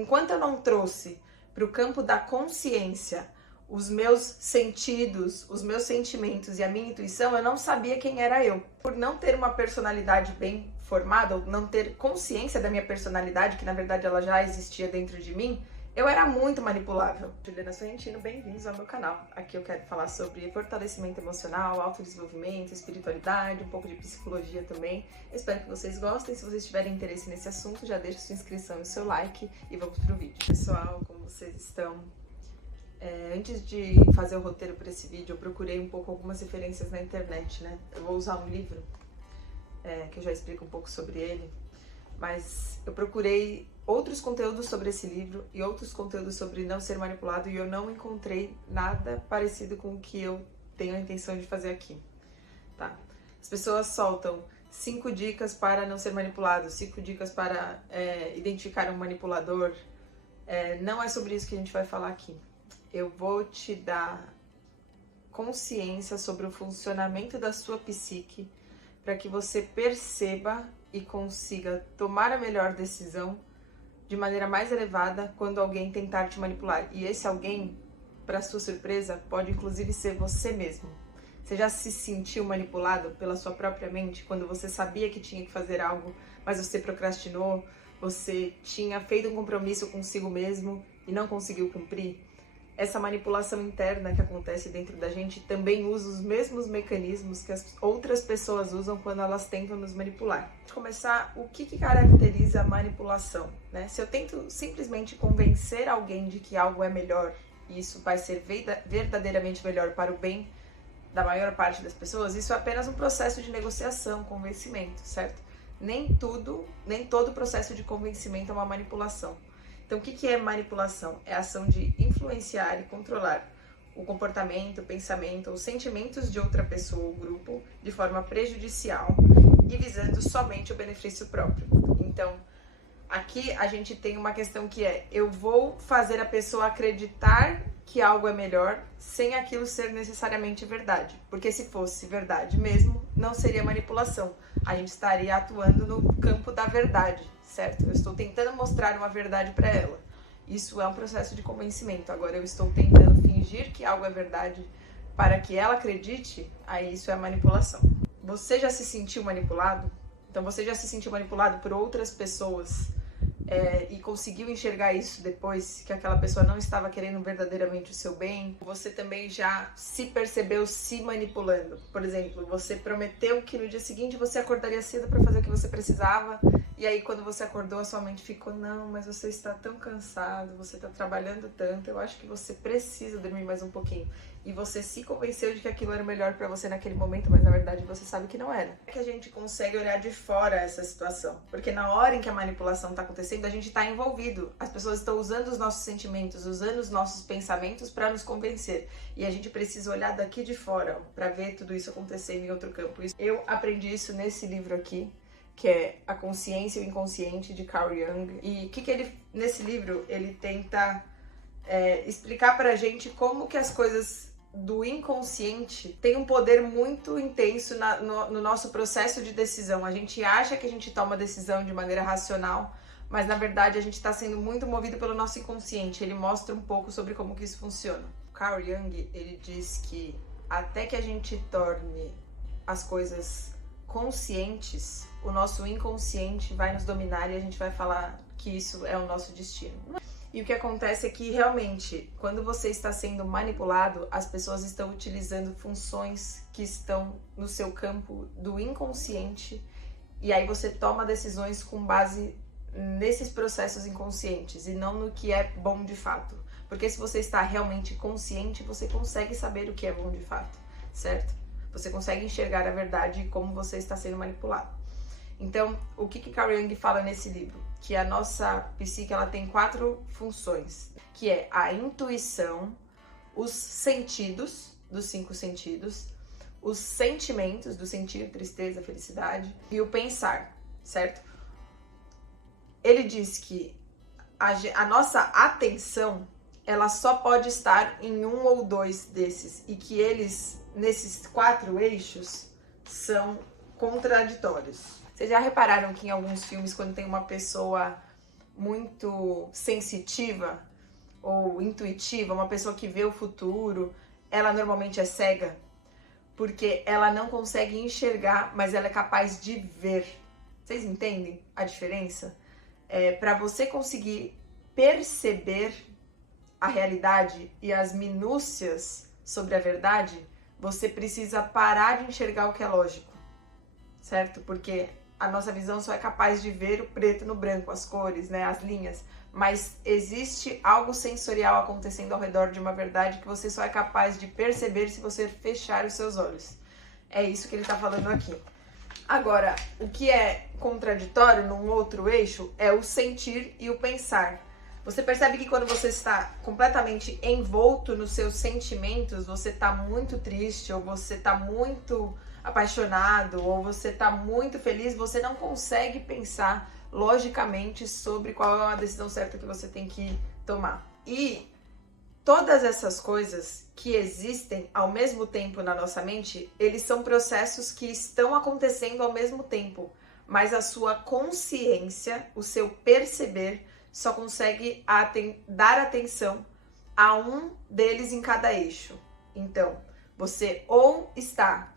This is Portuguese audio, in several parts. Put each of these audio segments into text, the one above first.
enquanto eu não trouxe para o campo da consciência os meus sentidos, os meus sentimentos e a minha intuição, eu não sabia quem era eu. Por não ter uma personalidade bem formada, ou não ter consciência da minha personalidade, que na verdade ela já existia dentro de mim, eu era muito manipulável. Juliana Sorrentino, bem-vindos ao meu canal. Aqui eu quero falar sobre fortalecimento emocional, autodesenvolvimento, espiritualidade, um pouco de psicologia também. Eu espero que vocês gostem. Se vocês tiverem interesse nesse assunto, já deixa sua inscrição e seu like e vamos pro vídeo. Pessoal, como vocês estão? Antes de fazer o roteiro para esse vídeo, eu procurei um pouco algumas referências na internet, né? Eu vou usar um livro, que eu já explico um pouco sobre ele, mas eu procurei outros conteúdos sobre esse livro e outros conteúdos sobre não ser manipulado e eu não encontrei nada parecido com o que eu tenho a intenção de fazer aqui, tá? As pessoas soltam 5 dicas para não ser manipulado, 5 dicas para identificar um manipulador. Não é sobre isso que a gente vai falar aqui. Eu vou te dar consciência sobre o funcionamento da sua psique para que você perceba e consiga tomar a melhor decisão de maneira mais elevada quando alguém tentar te manipular. E esse alguém, para sua surpresa, pode inclusive ser você mesmo. Você já se sentiu manipulado pela sua própria mente quando você sabia que tinha que fazer algo, mas você procrastinou, você tinha feito um compromisso consigo mesmo e não conseguiu cumprir? Essa manipulação interna que acontece dentro da gente também usa os mesmos mecanismos que as outras pessoas usam quando elas tentam nos manipular. Para começar, o que caracteriza a manipulação, né? Se eu tento simplesmente convencer alguém de que algo é melhor, e isso vai ser verdadeiramente melhor para o bem da maior parte das pessoas, isso é apenas um processo de negociação, convencimento, certo? Nem todo processo de convencimento é uma manipulação. Então, o que é manipulação? É a ação de influenciar e controlar o comportamento, o pensamento ou sentimentos de outra pessoa ou grupo de forma prejudicial e visando somente o benefício próprio. Então, aqui a gente tem uma questão que eu vou fazer a pessoa acreditar que algo é melhor sem aquilo ser necessariamente verdade. Porque se fosse verdade mesmo, não seria manipulação. A gente estaria atuando no campo da verdade, certo? Eu estou tentando mostrar uma verdade para ela. Isso é um processo de convencimento. Agora eu estou tentando fingir que algo é verdade para que ela acredite, aí isso é manipulação. Você já se sentiu manipulado? Então você já se sentiu manipulado por outras pessoas e conseguiu enxergar isso depois, que aquela pessoa não estava querendo verdadeiramente o seu bem? Você também já se percebeu se manipulando? Por exemplo, você prometeu que no dia seguinte você acordaria cedo para fazer o que você precisava, e aí quando você acordou a sua mente ficou, não, mas você está tão cansado, você está trabalhando tanto, eu acho que você precisa dormir mais um pouquinho. E você se convenceu de que aquilo era o melhor para você naquele momento, mas na verdade você sabe que não era. É que a gente consegue olhar de fora essa situação, porque na hora em que a manipulação está acontecendo, a gente está envolvido. As pessoas estão usando os nossos sentimentos, usando os nossos pensamentos para nos convencer. E a gente precisa olhar daqui de fora para ver tudo isso acontecendo em outro campo. Eu aprendi isso nesse livro aqui, que é A Consciência e o Inconsciente, de Carl Jung. E o que ele, nesse livro, ele tenta explicar pra gente como que as coisas do inconsciente têm um poder muito intenso no nosso processo de decisão. A gente acha que a gente toma decisão de maneira racional, mas na verdade a gente está sendo muito movido pelo nosso inconsciente. Ele mostra um pouco sobre como que isso funciona. Carl Jung, ele diz que até que a gente torne as coisas conscientes, o nosso inconsciente vai nos dominar e a gente vai falar que isso é o nosso destino. E o que acontece é que realmente, quando você está sendo manipulado, as pessoas estão utilizando funções que estão no seu campo do inconsciente, e aí você toma decisões com base nesses processos inconscientes e não no que é bom de fato. Porque se você está realmente consciente, você consegue saber o que é bom de fato, certo? Você consegue enxergar a verdade e como você está sendo manipulado. Então, o que Carl Jung fala nesse livro? Que a nossa psique, ela tem 4 funções, que é a intuição, os sentidos, dos 5 sentidos, os sentimentos, do sentir, tristeza, felicidade, e o pensar, certo? Ele diz que a nossa atenção, ela só pode estar em um ou 2 desses, e que eles, nesses 4 eixos, são contraditórios. Vocês já repararam que em alguns filmes, quando tem uma pessoa muito sensitiva ou intuitiva, uma pessoa que vê o futuro, ela normalmente é cega, porque ela não consegue enxergar, mas ela é capaz de ver. Vocês entendem a diferença? Para você conseguir perceber a realidade e as minúcias sobre a verdade, você precisa parar de enxergar o que é lógico, certo? Porque a nossa visão só é capaz de ver o preto no branco, as cores, né, as linhas, mas existe algo sensorial acontecendo ao redor de uma verdade que você só é capaz de perceber se você fechar os seus olhos. É isso que ele está falando aqui. Agora, o que é contraditório num outro eixo é o sentir e o pensar. Você percebe que quando você está completamente envolto nos seus sentimentos, você está muito triste, ou você está muito apaixonado, ou você está muito feliz, você não consegue pensar logicamente sobre qual é a decisão certa que você tem que tomar. E todas essas coisas que existem ao mesmo tempo na nossa mente, eles são processos que estão acontecendo ao mesmo tempo, mas a sua consciência, o seu perceber, só consegue dar atenção a um deles em cada eixo. Então, você ou está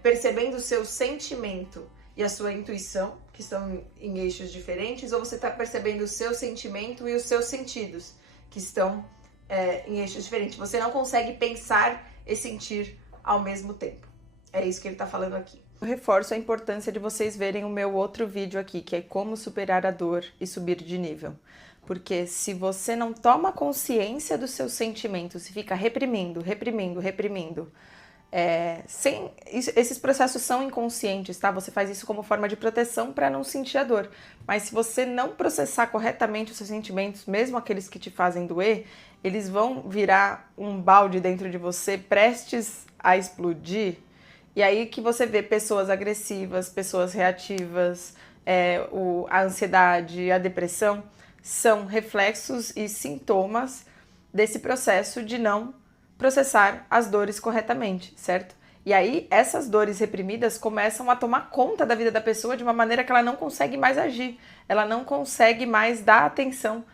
percebendo o seu sentimento e a sua intuição, que estão em eixos diferentes, ou você está percebendo o seu sentimento e os seus sentidos, que estão em eixos diferentes. Você não consegue pensar e sentir ao mesmo tempo. É isso que ele está falando aqui. Eu reforço a importância de vocês verem o meu outro vídeo aqui, que é como superar a dor e subir de nível. Porque se você não toma consciência dos seus sentimentos, se fica reprimindo, esses processos são inconscientes, tá? Você faz isso como forma de proteção para não sentir a dor. Mas se você não processar corretamente os seus sentimentos, mesmo aqueles que te fazem doer, eles vão virar um balde dentro de você prestes a explodir. E aí que você vê pessoas agressivas, pessoas reativas, a ansiedade, a depressão, são reflexos e sintomas desse processo de não processar as dores corretamente, certo? E aí essas dores reprimidas começam a tomar conta da vida da pessoa de uma maneira que ela não consegue mais agir, ela não consegue mais dar atenção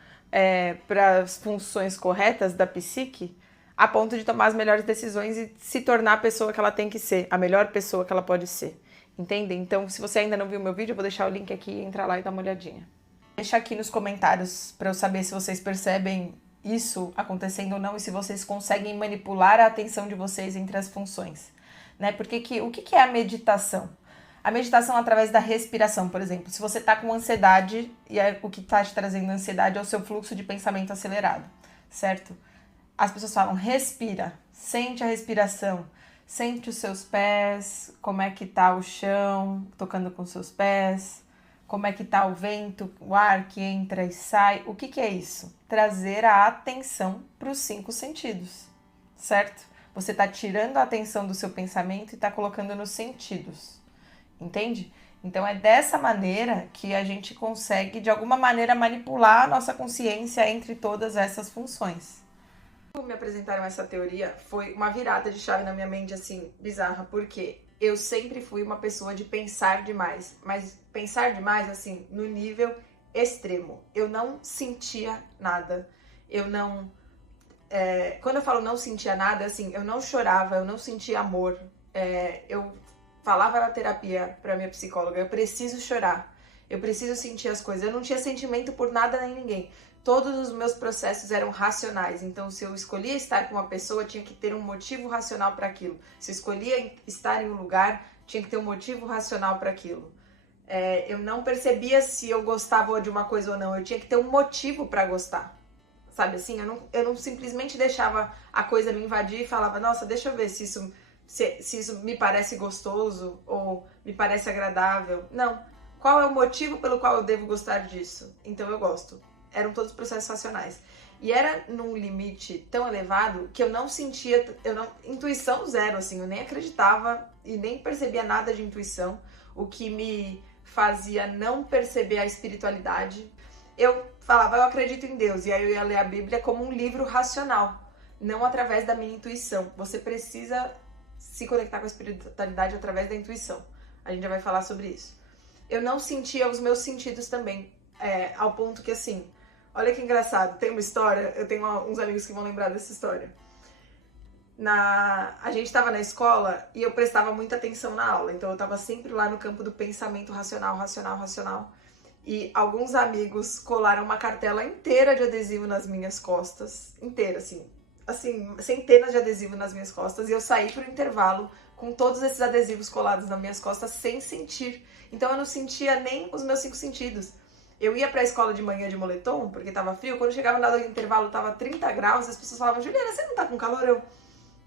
para as funções corretas da psique, a ponto de tomar as melhores decisões e se tornar a pessoa que ela tem que ser, a melhor pessoa que ela pode ser. Entendem? Então, se você ainda não viu meu vídeo, eu vou deixar o link aqui, entra lá e dá uma olhadinha. Deixa aqui nos comentários para eu saber se vocês percebem isso acontecendo ou não e se vocês conseguem manipular a atenção de vocês entre as funções, né? Porque o que é a meditação? A meditação através da respiração, por exemplo. Se você está com ansiedade e o que está te trazendo ansiedade é o seu fluxo de pensamento acelerado, certo? As pessoas falam, respira, sente a respiração, sente os seus pés, como é que tá o chão, tocando com os seus pés, como é que tá o vento, o ar que entra e sai. O que é isso? Trazer a atenção para os 5 sentidos, certo? Você tá tirando a atenção do seu pensamento e tá colocando nos sentidos, entende? Então é dessa maneira que a gente consegue, de alguma maneira, manipular a nossa consciência entre todas essas funções. Me apresentaram essa teoria, foi uma virada de chave na minha mente, assim, bizarra, porque eu sempre fui uma pessoa de pensar demais, mas pensar demais, assim, no nível extremo. Eu não sentia nada, quando eu falo não sentia nada, assim, eu não chorava, eu não sentia amor, eu falava na terapia pra minha psicóloga, eu preciso chorar, eu preciso sentir as coisas, eu não tinha sentimento por nada nem ninguém. Todos os meus processos eram racionais, então se eu escolhia estar com uma pessoa, tinha que ter um motivo racional para aquilo. Se eu escolhia estar em um lugar, tinha que ter um motivo racional para aquilo. Eu não percebia se eu gostava de uma coisa ou não, eu tinha que ter um motivo para gostar. Sabe assim, eu não simplesmente deixava a coisa me invadir e falava, nossa, deixa eu ver se isso me parece gostoso ou me parece agradável. Não, qual é o motivo pelo qual eu devo gostar disso? Então eu gosto. Eram todos processos racionais. E era num limite tão elevado que eu não sentia, intuição zero, assim, eu nem acreditava e nem percebia nada de intuição, o que me fazia não perceber a espiritualidade. Eu falava, eu acredito em Deus, e aí eu ia ler a Bíblia como um livro racional, não através da minha intuição. Você precisa se conectar com a espiritualidade através da intuição. A gente já vai falar sobre isso. eu não sentia os meus sentidos também. Ao ponto que, assim, olha que engraçado, tem uma história, eu tenho uns amigos que vão lembrar dessa história. A gente estava na escola e eu prestava muita atenção na aula, então eu estava sempre lá no campo do pensamento racional. E alguns amigos colaram uma cartela inteira de adesivo nas minhas costas, inteira, assim, centenas de adesivos nas minhas costas, e eu saí pro intervalo com todos esses adesivos colados nas minhas costas sem sentir. Então eu não sentia nem os meus 5 sentidos. Eu ia pra escola de manhã de moletom, porque tava frio, quando chegava na hora do intervalo tava 30 graus, as pessoas falavam, Juliana, você não tá com calor? Eu,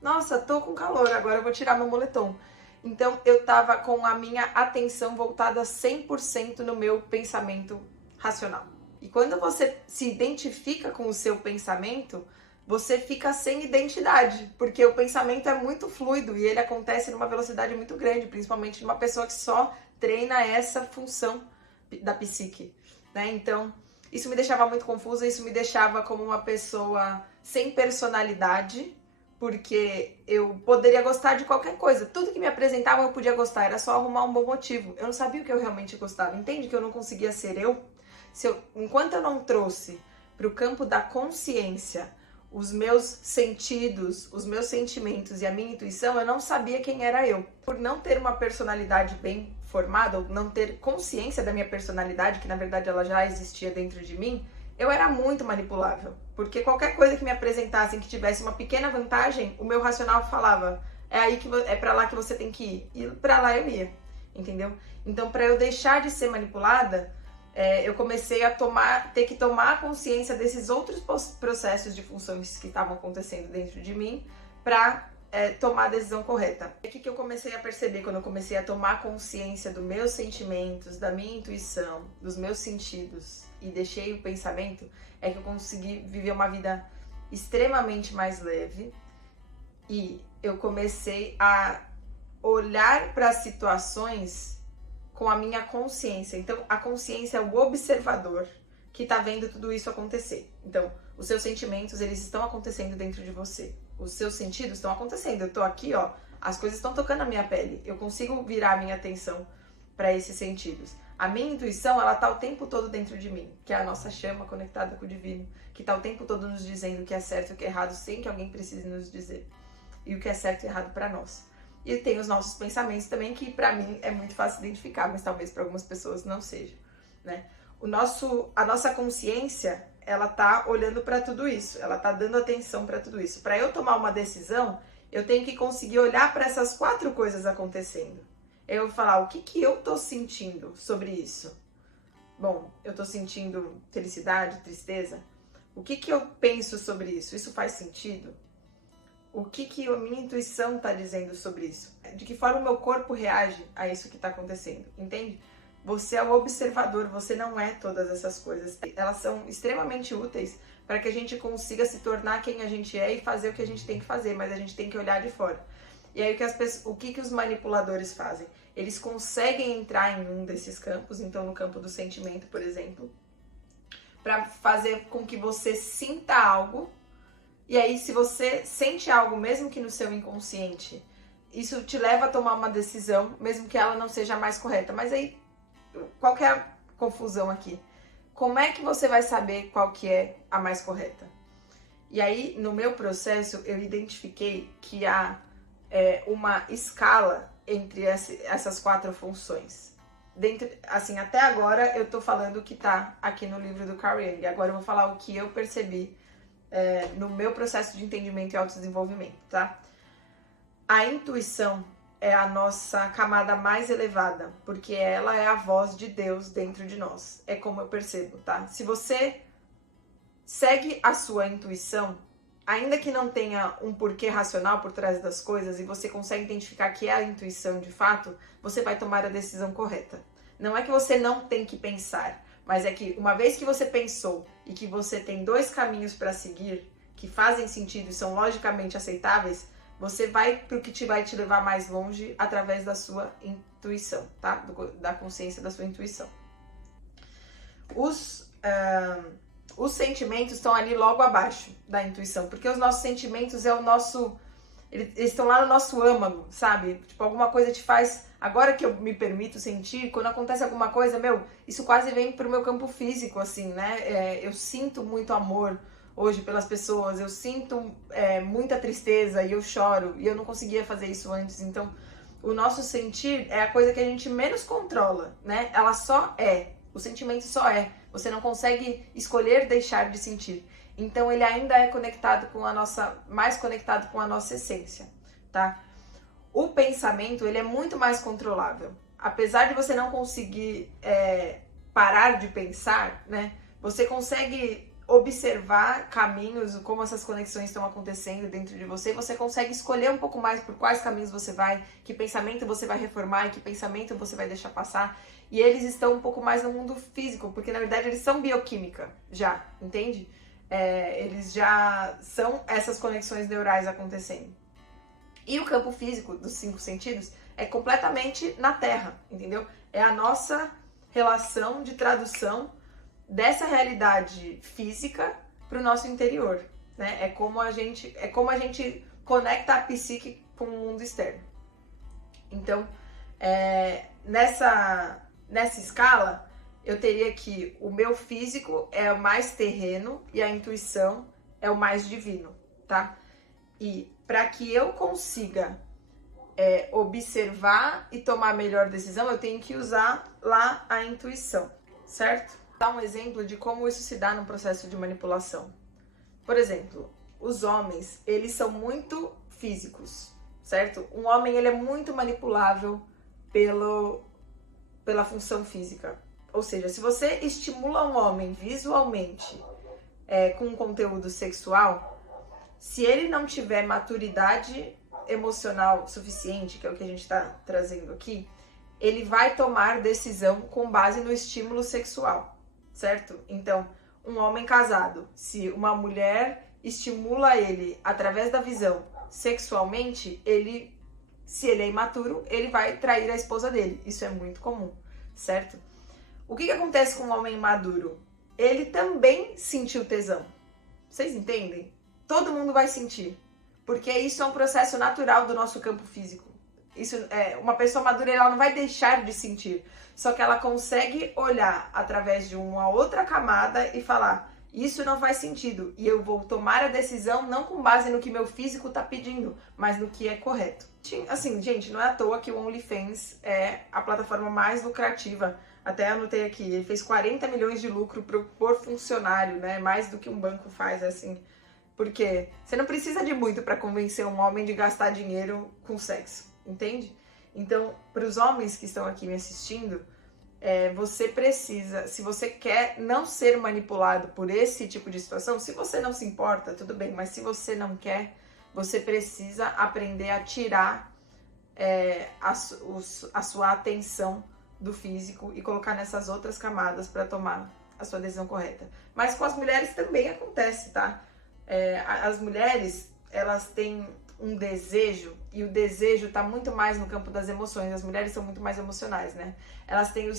nossa, tô com calor, agora eu vou tirar meu moletom. Então eu tava com a minha atenção voltada 100% no meu pensamento racional. E quando você se identifica com o seu pensamento, você fica sem identidade, porque o pensamento é muito fluido e ele acontece numa velocidade muito grande, principalmente numa pessoa que só treina essa função da psique, né? Então, isso me deixava muito confusa, isso me deixava como uma pessoa sem personalidade, porque eu poderia gostar de qualquer coisa. Tudo que me apresentavam eu podia gostar, era só arrumar um bom motivo. Eu não sabia o que eu realmente gostava, entende? Que eu não conseguia ser eu. Enquanto eu não trouxe para o campo da consciência os meus sentidos, os meus sentimentos e a minha intuição, eu não sabia quem era eu. Por não ter uma personalidade bem formada, ou não ter consciência da minha personalidade, que na verdade ela já existia dentro de mim, eu era muito manipulável. Porque qualquer coisa que me apresentassem que tivesse uma pequena vantagem, o meu racional falava, é para lá que você tem que ir. E para lá eu ia, entendeu? Então, para eu deixar de ser manipulada, eu comecei a ter que tomar consciência desses outros processos de funções que estavam acontecendo dentro de mim para tomar a decisão correta. O que eu comecei a perceber quando eu comecei a tomar consciência dos meus sentimentos, da minha intuição, dos meus sentidos e deixei o pensamento, é que eu consegui viver uma vida extremamente mais leve e eu comecei a olhar para as situações com a minha consciência. Então, a consciência é o observador que está vendo tudo isso acontecer. Então, os seus sentimentos, eles estão acontecendo dentro de você. Os seus sentidos estão acontecendo. Eu estou aqui, ó, as coisas estão tocando na minha pele. Eu consigo virar a minha atenção para esses sentidos. A minha intuição, ela está o tempo todo dentro de mim, que é a nossa chama conectada com o divino, que está o tempo todo nos dizendo o que é certo e o que é errado, sem que alguém precise nos dizer. E o que é certo e errado para nós. E tem os nossos pensamentos também, que para mim é muito fácil identificar, mas talvez para algumas pessoas não seja, né? A nossa consciência, ela tá olhando para tudo isso, ela tá dando atenção para tudo isso. Para eu tomar uma decisão, eu tenho que conseguir olhar para essas 4 coisas acontecendo. Eu vou falar, o que eu tô sentindo sobre isso? Bom, eu tô sentindo felicidade, tristeza? O que eu penso sobre isso? Isso faz sentido? O que a minha intuição está dizendo sobre isso? De que forma o meu corpo reage a isso que está acontecendo, entende? Você é o observador, você não é todas essas coisas. Elas são extremamente úteis para que a gente consiga se tornar quem a gente é e fazer o que a gente tem que fazer, mas a gente tem que olhar de fora. E aí o que os manipuladores fazem? Eles conseguem entrar em um desses campos, então no campo do sentimento, por exemplo, para fazer com que você sinta algo. E aí, se você sente algo, mesmo que no seu inconsciente, isso te leva a tomar uma decisão, mesmo que ela não seja a mais correta. Mas aí, qual que é a confusão aqui? Como é que você vai saber qual que é a mais correta? E aí, no meu processo, eu identifiquei que há uma escala entre essas 4 funções. Assim, até agora eu tô falando o que tá aqui no livro do Carl Jung. Agora eu vou falar o que eu percebi no meu processo de entendimento e autodesenvolvimento, tá? A intuição é a nossa camada mais elevada, porque ela é a voz de Deus dentro de nós. É como eu percebo, tá? Se você segue a sua intuição, ainda que não tenha um porquê racional por trás das coisas e você consegue identificar que é a intuição de fato, você vai tomar a decisão correta. Não é que você não tem que pensar, mas é que uma vez que você pensou e que você tem 2 caminhos para seguir, que fazem sentido e são logicamente aceitáveis, você vai para o que vai te levar mais longe através da sua intuição, tá? Da consciência da sua intuição. Os sentimentos estão ali logo abaixo da intuição, porque os nossos sentimentos eles estão lá no nosso âmago, sabe? Tipo, alguma coisa te faz Agora que eu me permito sentir, quando acontece alguma coisa, isso quase vem pro meu campo físico, assim, né? Eu sinto muito amor hoje pelas pessoas, eu sinto muita tristeza e eu choro, e eu não conseguia fazer isso antes. Então, o nosso sentir é a coisa que a gente menos controla, né? Ela só é, o sentimento só é. Você não consegue escolher deixar de sentir. Então, ele ainda é conectado com mais conectado com a nossa essência, tá? O pensamento, ele é muito mais controlável. Apesar de você não conseguir parar de pensar, né? Você consegue observar caminhos, como essas conexões estão acontecendo dentro de você. Você consegue escolher um pouco mais por quais caminhos você vai, que pensamento você vai reformar e que pensamento você vai deixar passar. E eles estão um pouco mais no mundo físico, porque na verdade eles são bioquímica já, entende? Eles já são essas conexões neurais acontecendo. E o campo físico dos 5 sentidos é completamente na Terra, entendeu? É a nossa relação de tradução dessa realidade física para o nosso interior, né? É como a gente conecta a psique com o mundo externo. Então, nessa escala, eu teria que o meu físico é o mais terreno e a intuição é o mais divino, tá? E para que eu consiga observar e tomar a melhor decisão, eu tenho que usar lá a intuição, certo? Vou dar um exemplo de como isso se dá no processo de manipulação. Por exemplo, os homens, eles são muito físicos, certo? Um homem, ele é muito manipulável pela função física. Ou seja, se você estimula um homem visualmente com um conteúdo sexual, se ele não tiver maturidade emocional suficiente, que é o que a gente está trazendo aqui, ele vai tomar decisão com base no estímulo sexual, certo? Então, um homem casado, se uma mulher estimula ele através da visão sexualmente, se ele é imaturo, ele vai trair a esposa dele. Isso é muito comum, certo? O que acontece com um homem maduro? Ele também sentiu tesão. Vocês entendem? Todo mundo vai sentir, porque isso é um processo natural do nosso campo físico. Uma pessoa madura, ela não vai deixar de sentir, só que ela consegue olhar através de uma outra camada e falar, isso não faz sentido, e eu vou tomar a decisão não com base no que meu físico tá pedindo, mas no que é correto. Assim, gente, não é à toa que o OnlyFans é a plataforma mais lucrativa. Até anotei aqui, ele fez 40 milhões de lucro por funcionário, né? Mais do que um banco faz, assim. Porque você não precisa de muito para convencer um homem de gastar dinheiro com sexo, entende? Então, para os homens que estão aqui me assistindo, você precisa, se você quer não ser manipulado por esse tipo de situação, se você não se importa, tudo bem, mas se você não quer, você precisa aprender a tirar a sua atenção do físico e colocar nessas outras camadas para tomar a sua decisão correta. Mas com as mulheres também acontece, tá? As mulheres, elas têm um desejo, e o desejo está muito mais no campo das emoções. As mulheres são muito mais emocionais, né? Elas têm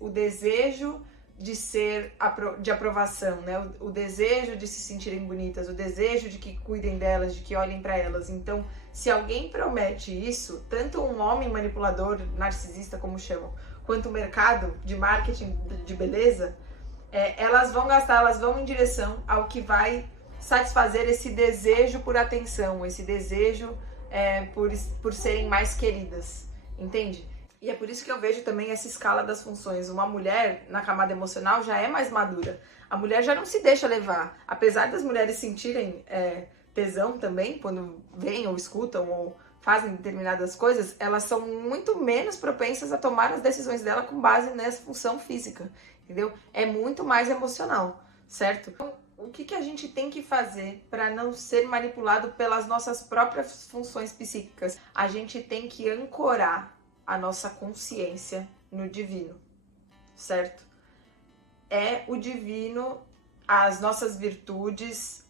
o desejo de aprovação, né? O desejo de se sentirem bonitas, o desejo de que cuidem delas, de que olhem para elas. Então, se alguém promete isso, tanto um homem manipulador, narcisista, como chamam, quanto o mercado de marketing de beleza, elas vão em direção ao que vai satisfazer esse desejo por atenção, esse desejo por serem mais queridas, entende? E é por isso que eu vejo também essa escala das funções. Uma mulher na camada emocional já é mais madura. A mulher já não se deixa levar. Apesar das mulheres sentirem tesão também, quando veem ou escutam ou fazem determinadas coisas, elas são muito menos propensas a tomar as decisões dela com base nessa função física, entendeu? É muito mais emocional, certo? Então, o que a gente tem que fazer para não ser manipulado pelas nossas próprias funções psíquicas? A gente tem que ancorar a nossa consciência no divino, certo? É o divino, as nossas virtudes,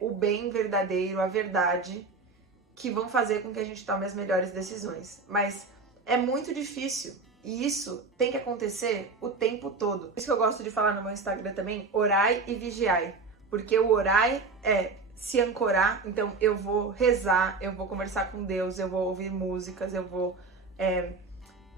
o bem verdadeiro, a verdade, que vão fazer com que a gente tome as melhores decisões. Mas é muito difícil. E isso tem que acontecer o tempo todo. Por isso que eu gosto de falar no meu Instagram também, orai e vigiai. Porque o orai é se ancorar, então eu vou rezar, eu vou conversar com Deus, eu vou ouvir músicas, eu vou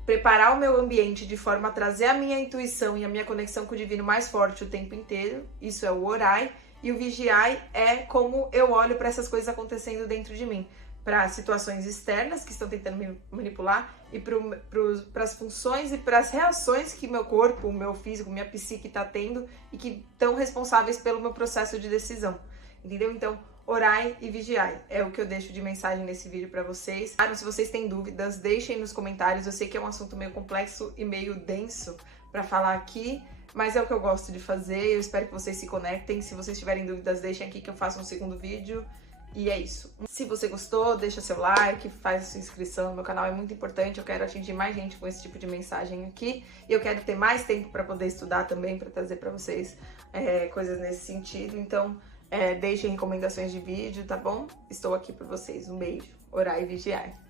preparar o meu ambiente de forma a trazer a minha intuição e a minha conexão com o divino mais forte o tempo inteiro. Isso é o orai. E o vigiai é como eu olho para essas coisas acontecendo dentro de mim, para situações externas que estão tentando me manipular e para as funções e para as reações que meu corpo, o meu físico, minha psique está tendo e que estão responsáveis pelo meu processo de decisão, entendeu? Então, orai e vigiai é o que eu deixo de mensagem nesse vídeo para vocês. Claro, se vocês têm dúvidas, deixem nos comentários. Eu sei que é um assunto meio complexo e meio denso para falar aqui, mas é o que eu gosto de fazer. Eu espero que vocês se conectem. Se vocês tiverem dúvidas, deixem aqui que eu faço um segundo vídeo. E é isso. Se você gostou, deixa seu like, faz a sua inscrição no meu canal, é muito importante. Eu quero atingir mais gente com esse tipo de mensagem aqui. E eu quero ter mais tempo para poder estudar também, para trazer para vocês coisas nesse sentido. Então, deixem recomendações de vídeo, tá bom? Estou aqui por vocês. Um beijo. Orai e vigiai.